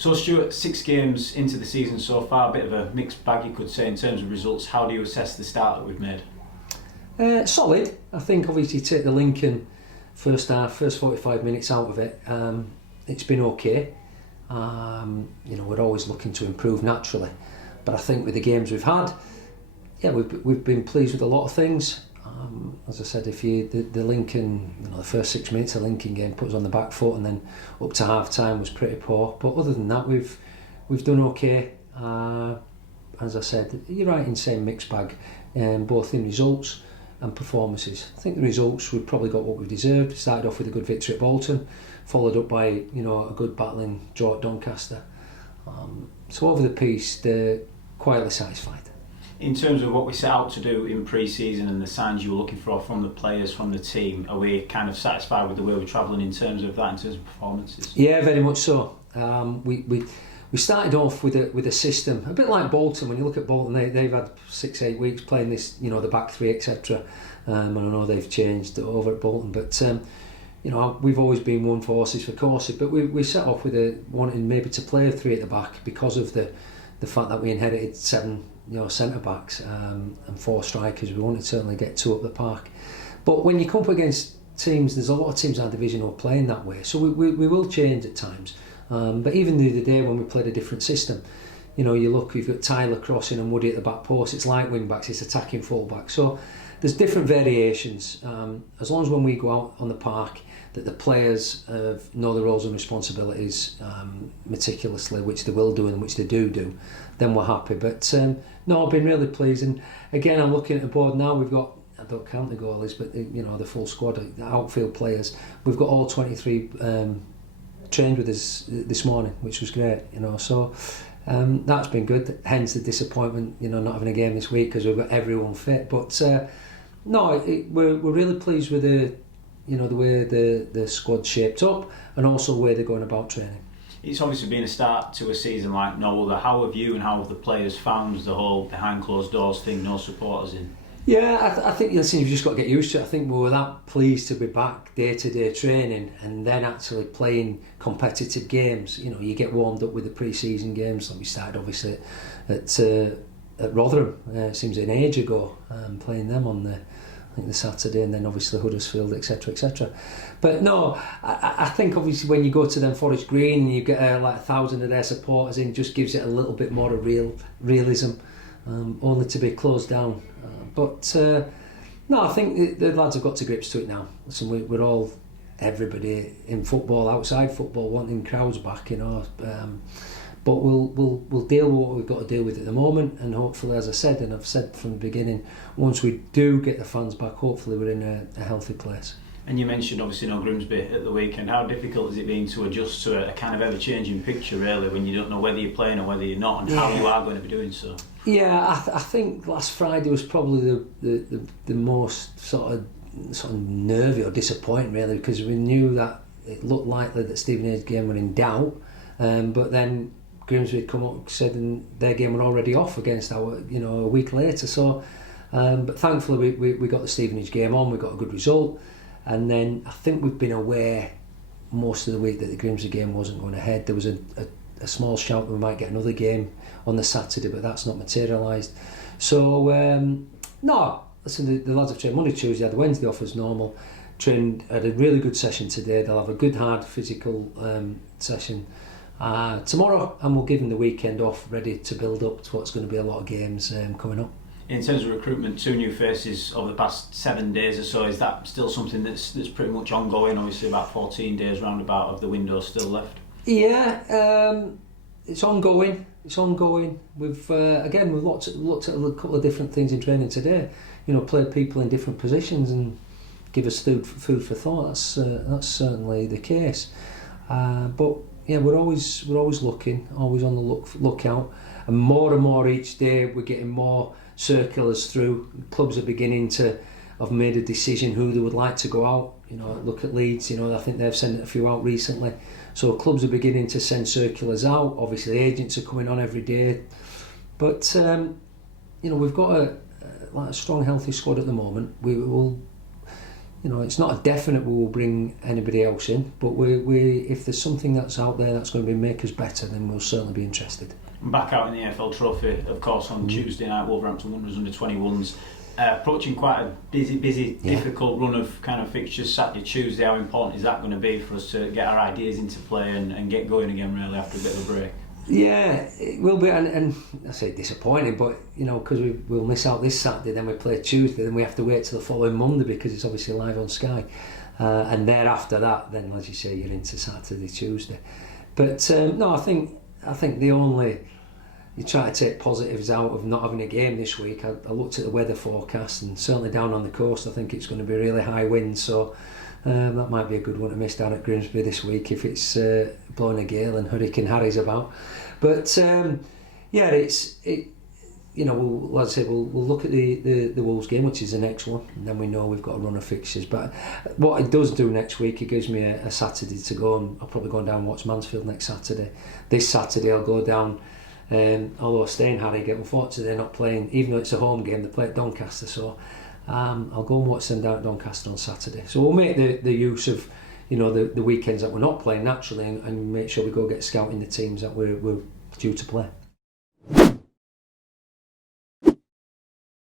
So Stuart, 6 games into the season so far, a bit of a mixed bag you could say in terms of results. How do you assess the start that we've made? Solid. I think obviously take the Lincoln first 45 minutes out of it. It's been okay. We're always looking to improve naturally, but I think with the games we've had, we've been pleased with a lot of things. As I said, if the Lincoln, the first 6 minutes of the Lincoln game put us on the back foot, and then up to half time was pretty poor. But other than that, we've done okay. As I said, you're right in saying mixed bag, both in results and performances. I think the results, we've probably got what we deserved. Started off with a good victory at Bolton, followed up by a good battling draw at Doncaster. So over the piece, they're quietly satisfied. In terms of what we set out to do in pre-season and the signs you were looking for from the players, from the team, are we kind of satisfied with the way we're travelling in terms of that, in terms of performances? Yeah, very much so. We started off with a system a bit like Bolton. When you look at Bolton, they've had 6-8 weeks playing this, the back three, etc. And I know they've changed over at Bolton, but we've always been one for horses for courses. But we set off with wanting maybe to play a three at the back because of the fact that we inherited 7 centre backs and 4 strikers. We wanted to certainly get 2 up the park. But when you come up against teams, there's a lot of teams in our division who are playing that way. So we will change at times. But even the other day when we played a different system, you look, you've got Tyler crossing and Woody at the back post. It's like wing backs, it's attacking full back. So there's different variations. As long as when we go out on the park, that the players know their roles and responsibilities meticulously, which they will do and which they do, then we're happy. But no, I've been really pleased. And again, I'm looking at the board now. We've got, I don't count the goalies, but the full squad, the outfield players. We've got all 23 trained with us this morning, which was great. So that's been good. Hence the disappointment, not having a game this week because we've got everyone fit. But we're really pleased with the way the squad's shaped up, and also the way they're going about training. It's obviously been a start to a season like no other. How have you and how have the players found the whole behind closed doors thing, no supporters in? Yeah, I think you've just got to get used to it. I think we were that pleased to be back day-to-day training and then actually playing competitive games. You get warmed up with the pre-season games. Like we started obviously at Rotherham. It seems an age ago, playing them on the Saturday, and then obviously Huddersfield, etc, etc. But no, I think obviously when you go to them Forest Green and you get 1,000 of their supporters in, just gives it a little bit more of realism, only to be closed down. But no, I think the lads have got to grips to it now. Listen, we're all, everybody in football, outside football, wanting crowds back, but we'll deal with what we've got to deal with at the moment, and hopefully, as I said, and I've said from the beginning, once we do get the fans back, hopefully we're in a healthy place. And you mentioned obviously Grimsby at the weekend. How difficult has it been to adjust to a kind of ever-changing picture, really, when you don't know whether you're playing or whether you're not, and how you are going to be doing so? Yeah, I think last Friday was probably the most sort of nervy or disappointing, really, because we knew that it looked likely that Stevenage game were in doubt, but then Grimsby had come up and said their game were already off against our, a week later. So, but thankfully we got the Stevenage game on. We got a good result, and then I think we've been aware most of the week that the Grimsby game wasn't going ahead. There was a small shout that we might get another game on the Saturday, but that's not materialised. So no, listen, the lads have trained Monday, Tuesday, had the Wednesday off as normal. Trained, had a really good session today. They'll have a good hard physical session tomorrow, and we'll give them the weekend off, ready to build up to what's going to be a lot of games coming up. In terms of recruitment, 2 new faces over the past 7 days or so, is that still something that's pretty much ongoing? Obviously about 14 days roundabout of the window still left. Yeah, it's ongoing. We've looked at a couple of different things in training today. Played people in different positions and give us food for thought. That's certainly the case. But yeah, we're always looking, always on the lookout, and more each day we're getting more circulars through. Clubs are beginning to have made a decision who they would like to go out. Look at Leeds. I think they've sent a few out recently. So clubs are beginning to send circulars out. Obviously, agents are coming on every day. But we've got a strong, healthy squad at the moment. We will, it's not a definite we will bring anybody else in, but we if there's something that's out there that's going to make us better, then we'll certainly be interested. Back out in the AFL Trophy, of course, on Tuesday night, Wolverhampton Wanderers under-21s. Approaching quite a busy, difficult run of kind of fixtures Saturday, Tuesday. How important is that going to be for us to get our ideas into play and get going again, really, after a bit of a break? Yeah, it will be, and I say disappointing, but because we'll miss out this Saturday, then we play Tuesday, then we have to wait till the following Monday because it's obviously live on Sky, and thereafter that, then as you say, you're into Saturday, Tuesday. But no, I think the only you try to take positives out of not having a game this week. I looked at the weather forecast, and certainly down on the coast, I think it's going to be really high wind, so. That might be a good one to miss down at Grimsby this week if it's blowing a gale and Hurricane Harry's about. But we'll look at the Wolves game, which is the next one, and then we know we've got a run of fixtures. But what it does do next week, it gives me a Saturday to go, and I'll probably go down and watch Mansfield next Saturday. This Saturday I'll go down, although staying Harrogate, unfortunately they're not playing, even though it's a home game, they play at Doncaster, so I'll go and watch them down at Doncaster on Saturday. So we'll make the use of the weekends that we're not playing naturally, and make sure we go get scouting the teams that we're due to play.